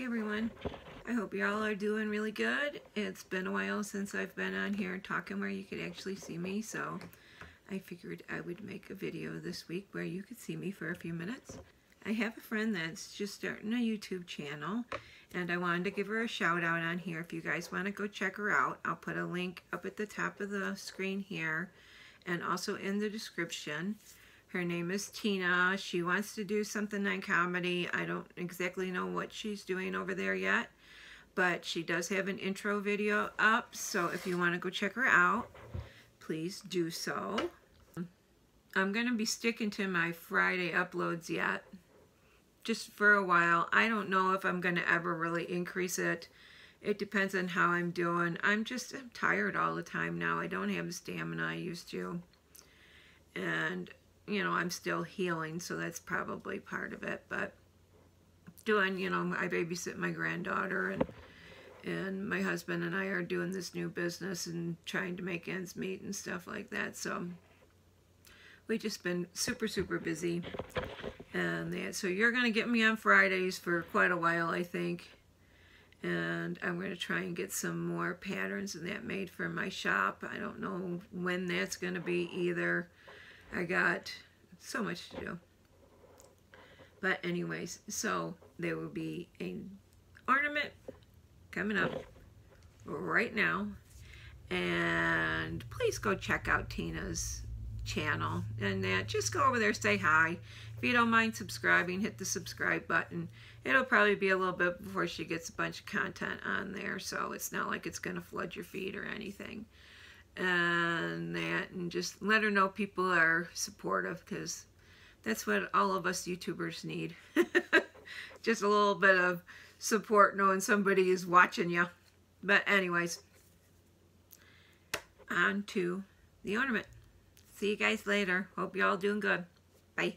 Hey everyone, I hope y'all are doing really good. It's been a while since I've been on here talking where you could actually see me, so I figured I would make a video this week where you could see me for a few minutes. I have a friend that's just starting a YouTube channel, and I wanted to give her a shout out on here. If you guys want to go check her out, I'll put a link up at the top of the screen here and also in the description. Her name is Tina. She wants to do something on comedy. I don't exactly know what she's doing over there yet, but she does have an intro video up, so if you want to go check her out, please do so. I'm going to be sticking to my Friday uploads yet, just for a while. I don't know if I'm going to ever really increase it. It depends on how I'm doing. I'm tired all the time now. I don't have the stamina I used to. And you know, I'm still healing, so that's probably part of it. But doing, you know, I babysit my granddaughter, and my husband and I are doing this new business and trying to make ends meet and stuff like that. So we've just been super busy. And so you're going to get me on Fridays for quite a while, I think. And I'm going to try and get some more patterns and that made for my shop. I don't know when that's going to be either. I got so much to do. But anyways, so there will be an ornament coming up right now. And please go check out Tina's channel. And just go over there, say hi. If you don't mind subscribing, hit the subscribe button. It'll probably be a little bit before she gets a bunch of content on there. So it's not like it's going to flood your feed or anything. And just let her know people are supportive, because that's what all of us YouTubers need. Just a little bit of support, knowing somebody is watching you. But anyways, on to the ornament. See you guys later. Hope y'all doing good. Bye.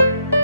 Bye.